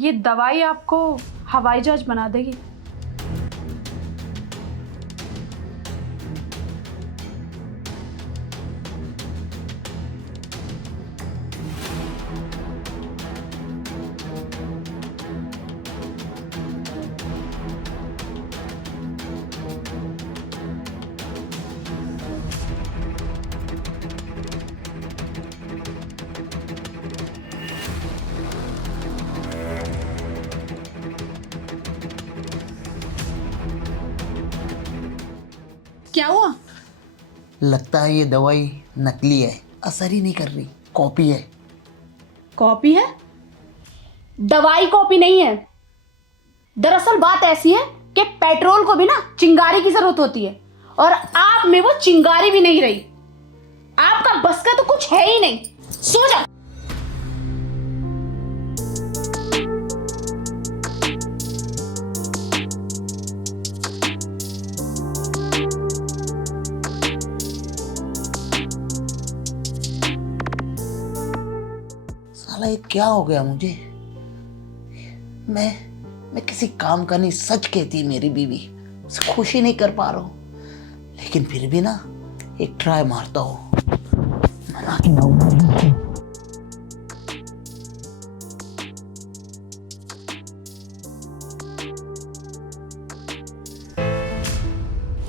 ये दवाई आपको हवाई जहाज बना देगी। क्या हुआ? लगता है ये दवाई नकली है, असर ही नहीं कर रही, कॉपी है। कॉपी है? दवाई कॉपी नहीं है। दरअसल बात ऐसी है कि पेट्रोल को भी ना चिंगारी की जरूरत होती है, और आप में वो चिंगारी भी नहीं रही। आपका बस का तो कुछ है ही नहीं। सो जा। साला ये क्या हो गया मुझे? मैं किसी काम का नहीं, सच कहती है मेरी बीवी, उसे खुश ही नहीं कर पा रहा हूँ, लेकिन फिर भी ना एक ट्राई मारता हूँ। मना के ना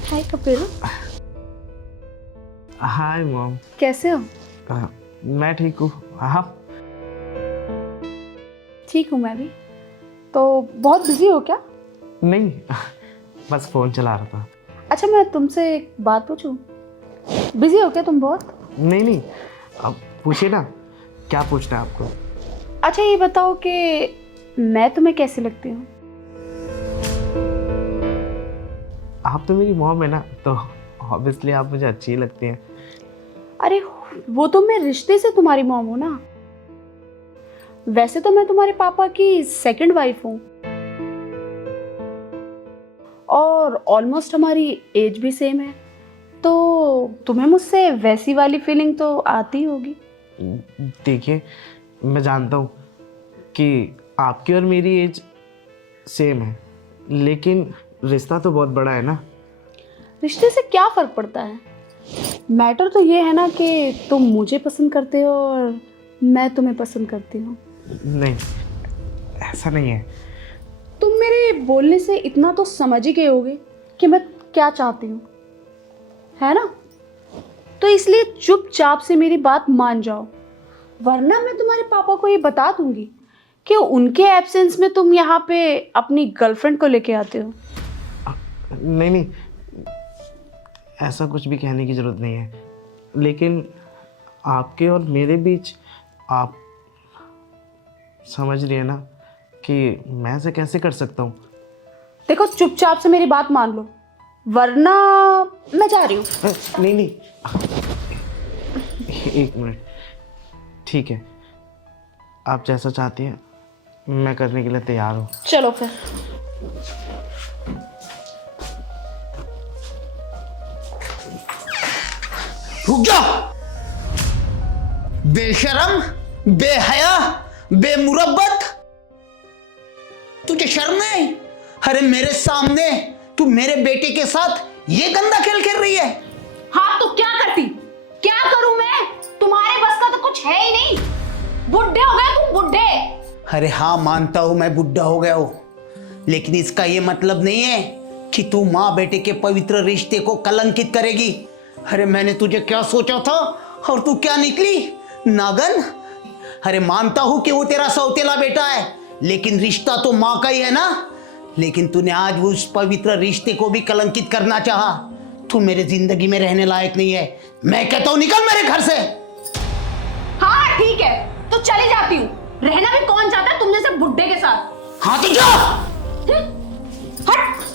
हाय कपिल। Hi mom. कैसे हो? मैं ठीक हूँ, आप? ठीक हूँ मैं भी। तो बहुत बिजी हो क्या? नहीं, बस फोन चला रहा था। अच्छा, मैं तुमसे एक बात पूछूं? बिजी हो क्या तुम बहुत? नहीं नहीं, अब पूछिए ना, क्या पूछना है आपको? अच्छा ये बताओ कि मैं तुम्हें कैसी लगती हूँ? आप तो मेरी मॉम है ना, तो ऑब्वियसली आप मुझे अच्छी लगती हैं। अरे वो तो मैं रिश्ते से तुम्हारी मॉम हूँ ना। वैसे तो मैं तुम्हारे पापा की सेकंड वाइफ हूँ, और ऑलमोस्ट हमारी एज भी सेम है, तो तुम्हें मुझसे वैसी वाली फीलिंग तो आती होगी। देखिए, मैं जानता हूँ कि आपकी और मेरी एज सेम है, लेकिन रिश्ता तो बहुत बड़ा है ना। रिश्ते से क्या फर्क पड़ता है? मैटर तो ये है ना कि तुम मुझे पसंद करते हो और मैं तुम्हें पसंद करती हूँ। नहीं, ऐसा नहीं है। तुम मेरे बोलने से इतना तो समझ ही गए होगे कि मैं क्या चाहती हूँ, है ना? तो इसलिए चुपचाप से मेरी बात मान जाओ, वरना मैं तुम्हारे पापा को ये बता दूंगी कि उनके एब्सेंस में तुम यहाँ पे अपनी गर्लफ्रेंड को लेके आते हो। नहीं नहीं, ऐसा कुछ भी कहने की ज़रूरत नहीं है, लेकिन आपके और मेरे बीच आप समझ रही है ना कि मैं ऐसे कैसे कर सकता हूँ। देखो, चुपचाप से मेरी बात मान लो, वरना मैं जा रही हूँ। नहीं नहीं, एक मिनट। ठीक है, आप जैसा चाहती हैं मैं करने के लिए तैयार हूँ। चलो फिर। रुक जा, बेशरम, बेहया, बेमुरब्बत, तुझे शर्म नहीं? अरे मेरे सामने तू मेरे बेटे के साथ ये गंदा खेल खेल रही है। हाँ तो क्या करती? क्या करूं मैं? तुम्हारे बस का तो कुछ है ही नहीं। बुढ़े हो गए तुम, बुढ़े। अरे हाँ, मानता हूं मैं बुढ़ा हो गया हूं, लेकिन इसका ये मतलब नहीं है कि तू माँ बेटे के पवित्र रिश्ते को कलंकित करेगी। अरे मैंने तुझे क्या सोचा था और तू क्या निकली, नागन। अरे मानता हूं कि वो तेरा सौतेला बेटा है, लेकिन रिश्ता तो माँ का ही है ना। लेकिन तूने आज उस पवित्र रिश्ते को भी कलंकित करना चाहा। तू मेरे जिंदगी में रहने लायक नहीं है। मैं कहता हूं निकल मेरे घर से। हाँ ठीक है, तो चली जाती हूँ। रहना भी कौन चाहता है तुम जैसे बुढ़े के साथ? हाँ तो जा। हट।